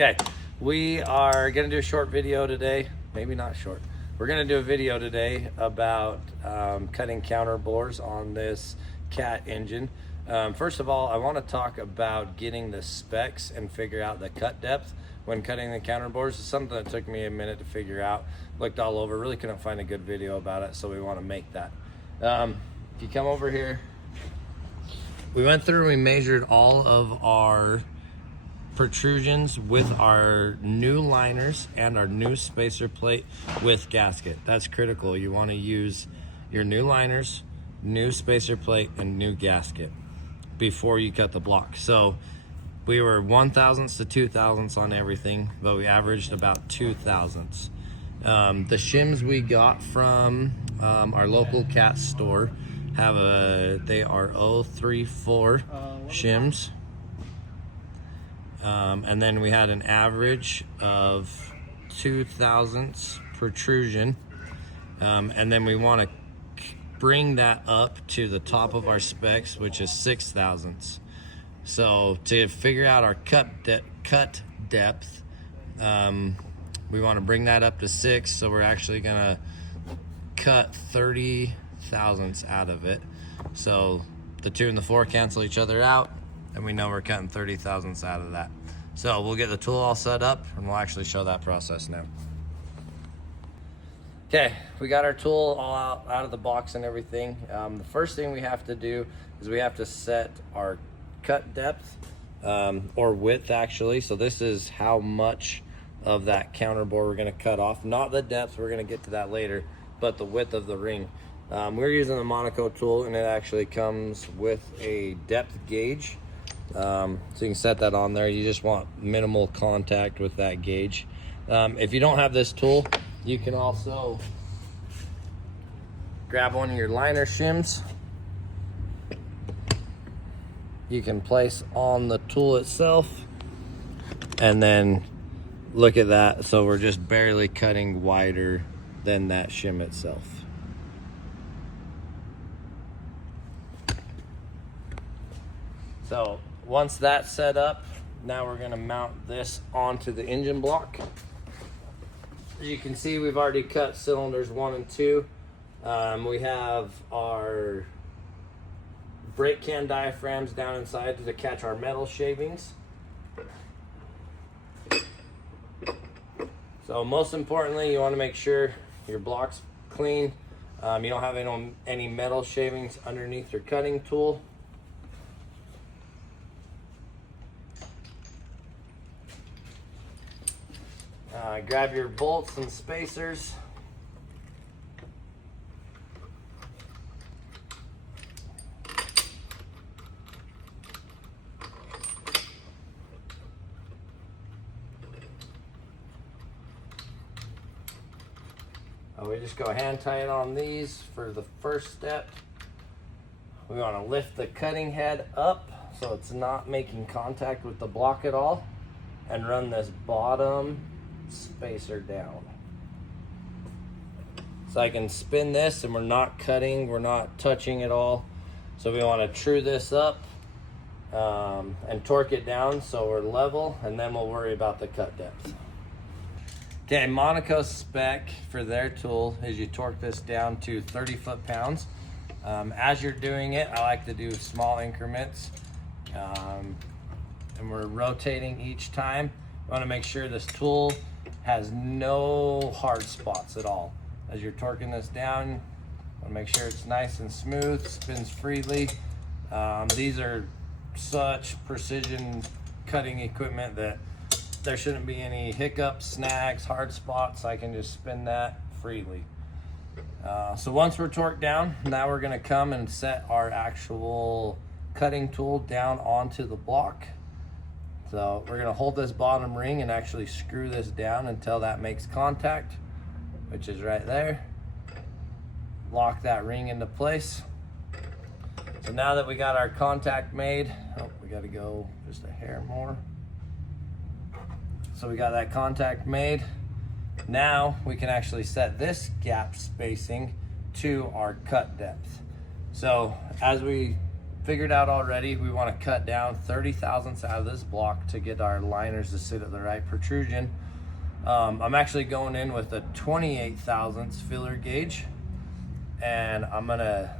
Okay, we are gonna do a short video today. Maybe not short. We're gonna do a video today about cutting counter bores on this Cat engine. First of all, I want to talk about getting the specs and figure out the cut depth when cutting the counter bores. It's something that took me a minute to figure out. Looked all over, really couldn't find a good video about it, so we want to make that. If you come over here, we went through and we measured all of our protrusions with our new liners and our new spacer plate with gasket. That's critical. You want to use your new liners, new spacer plate, and new gasket before you cut the block. So we were 1/1000ths to 2/1000ths on everything, but we averaged about 2/1000ths. The shims we got from our local Cat store they are 034 shims. And then we had an average of 2/1000ths protrusion. And then we want to bring that up to the top of our specs, which is 6/1000ths. So to figure out our cut depth, we want to bring that up to 6. So we're actually gonna cut 30/1000ths out of it. So the 2 and the 4 cancel each other out, and we know we're cutting 30/1000ths out of that. So we'll get the tool all set up and we'll actually show that process now. Okay, we got our tool all out of the box and everything. The first thing we have to do is we have to set our cut depth, or width actually. So this is how much of that counter bore we're gonna cut off. Not the depth, we're gonna get to that later, but the width of the ring. We're using the Monaco tool, and it actually comes with a depth gauge. So you can set that on there. You just want minimal contact with that gauge. If you don't have this tool, you can also grab one of your liner shims. You can place on the tool itself, and then look at that. So we're just barely cutting wider than that shim itself. So once that's set up, now we're gonna mount this onto the engine block. As you can see, we've already cut cylinders 1 and 2. We have our brake can diaphragms down inside to catch our metal shavings. So most importantly, you want to make sure your block's clean. You don't have any metal shavings underneath your cutting tool. Grab your bolts and spacers. We just go hand tight on these for the first step. We want to lift the cutting head up so it's not making contact with the block at all, and run this bottom spacer down. So I can spin this, and we're not cutting, we're not touching at all. So we want to true this up and torque it down so we're level, and then we'll worry about the cut depth. Okay, Monaco spec for their tool is you torque this down to 30 foot-pounds. As you're doing it, I like to do small increments, and we're rotating each time. You want to make sure this tool has no hard spots at all. As you're torquing this down, you want to make sure it's nice and smooth, spins freely. These are such precision cutting equipment that there shouldn't be any hiccups, snags, hard spots. I can just spin that freely. So once we're torqued down, now we're gonna come and set our actual cutting tool down onto the block. So we're gonna hold this bottom ring and actually screw this down until that makes contact, which is right there. Lock that ring into place. So now that we got our contact made, we gotta go just a hair more. So we got that contact made. Now we can actually set this gap spacing to our cut depth. So as we figured out already we want to cut down 30 thousandths out of this block to get our liners to sit at the right protrusion. I'm actually going in with a 28 thousandths filler gauge, and I'm gonna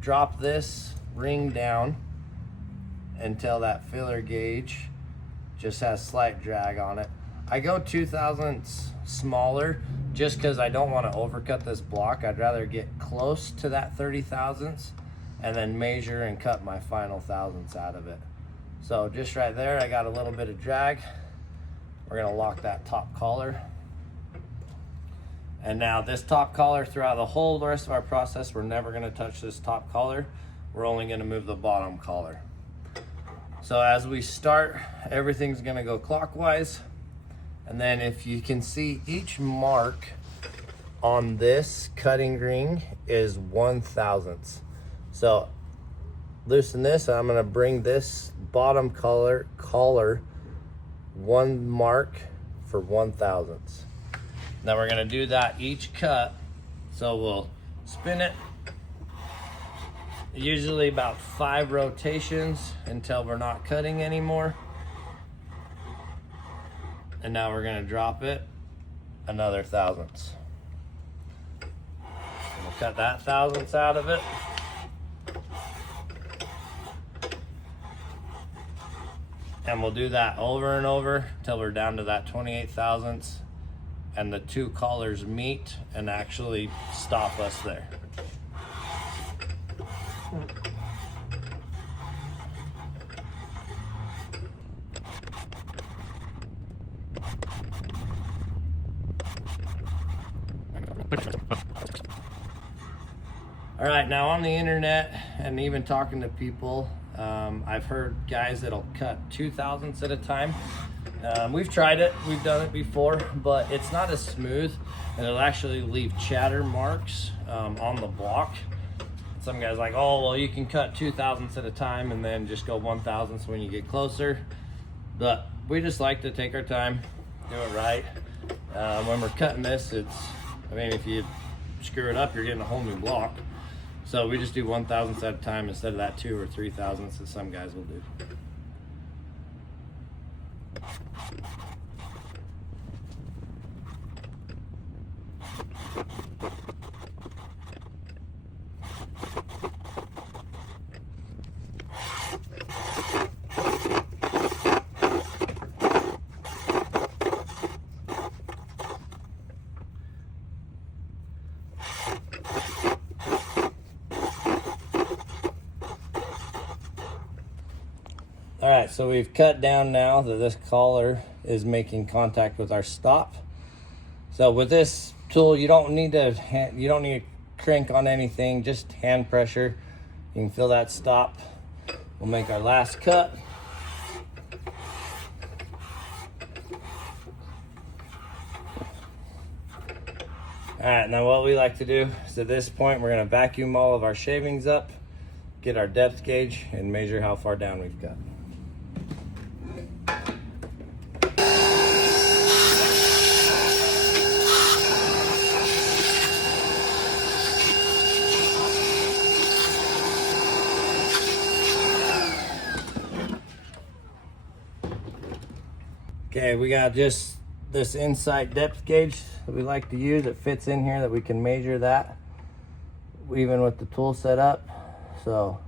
drop this ring down until that filler gauge just has slight drag on it. I go 2 thousandths smaller just because I don't want to overcut this block. I'd rather get close to that 30 thousandths and then measure and cut my final thousandths out of it. So just right there, I got a little bit of drag. We're gonna lock that top collar. And now this top collar, throughout the rest of our process, we're never gonna touch this top collar. We're only gonna move the bottom collar. So as we start, everything's gonna go clockwise. And then if you can see, each mark on this cutting ring is 1 thousandths. So loosen this, and I'm gonna bring this bottom collar 1 mark for 1 thousandths. Now we're gonna do that each cut. So we'll spin it, usually about 5 rotations until we're not cutting anymore. And now we're gonna drop it another thousandths. We'll cut that thousandths out of it. And we'll do that over and over until we're down to that 28 thousandths and the 2 collars meet and actually stop us there. All right, now on the internet and even talking to people, I've heard guys that'll cut 2 thousandths at a time. We've tried it, we've done it before, but it's not as smooth, and it'll actually leave chatter marks on the block. Some guys are like, oh, well, you can cut 2 thousandths at a time and then just go 1 thousandths when you get closer. But we just like to take our time, do it right. When we're cutting this, if you screw it up, you're getting a whole new block. So we just do 1 thousandths at a time instead of that 2 or 3 thousandths that some guys will do. All right, so we've cut down now that this collar is making contact with our stop. So with this tool, you don't need to crank on anything, just hand pressure. You can feel that stop. We'll make our last cut. All right, now what we like to do is at this point, we're gonna vacuum all of our shavings up, get our depth gauge, and measure how far down we've cut. Okay, we got just this inside depth gauge that we like to use. It fits in here that we can measure that even with the tool set up. So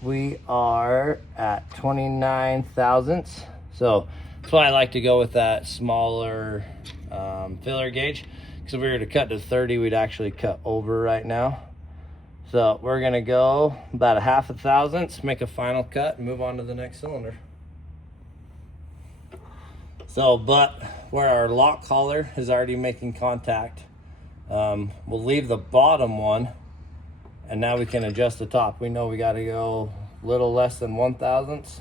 we are at 29 thousandths. So that's why I like to go with that smaller filler gauge, because if we were to cut to 30, we'd actually cut over right now. So we're gonna go about a 1/2 thousandths, make a final cut, and move on to the next cylinder. So, but where our lock collar is already making contact, we'll leave the bottom one, and now we can adjust the top. We know we got to go a little less than 1 thousandths.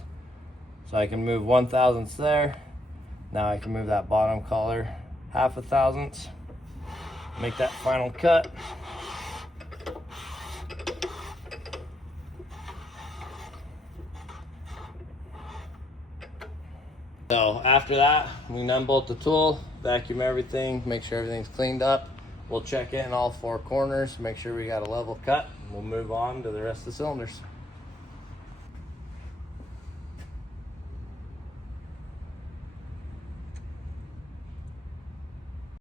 So I can move 1 thousandths there. Now I can move that bottom collar 1/2 thousandths, make that final cut. So after that, we unbolt the tool, vacuum everything, make sure everything's cleaned up. We'll check in all 4 corners, make sure we got a level cut, and we'll move on to the rest of the cylinders.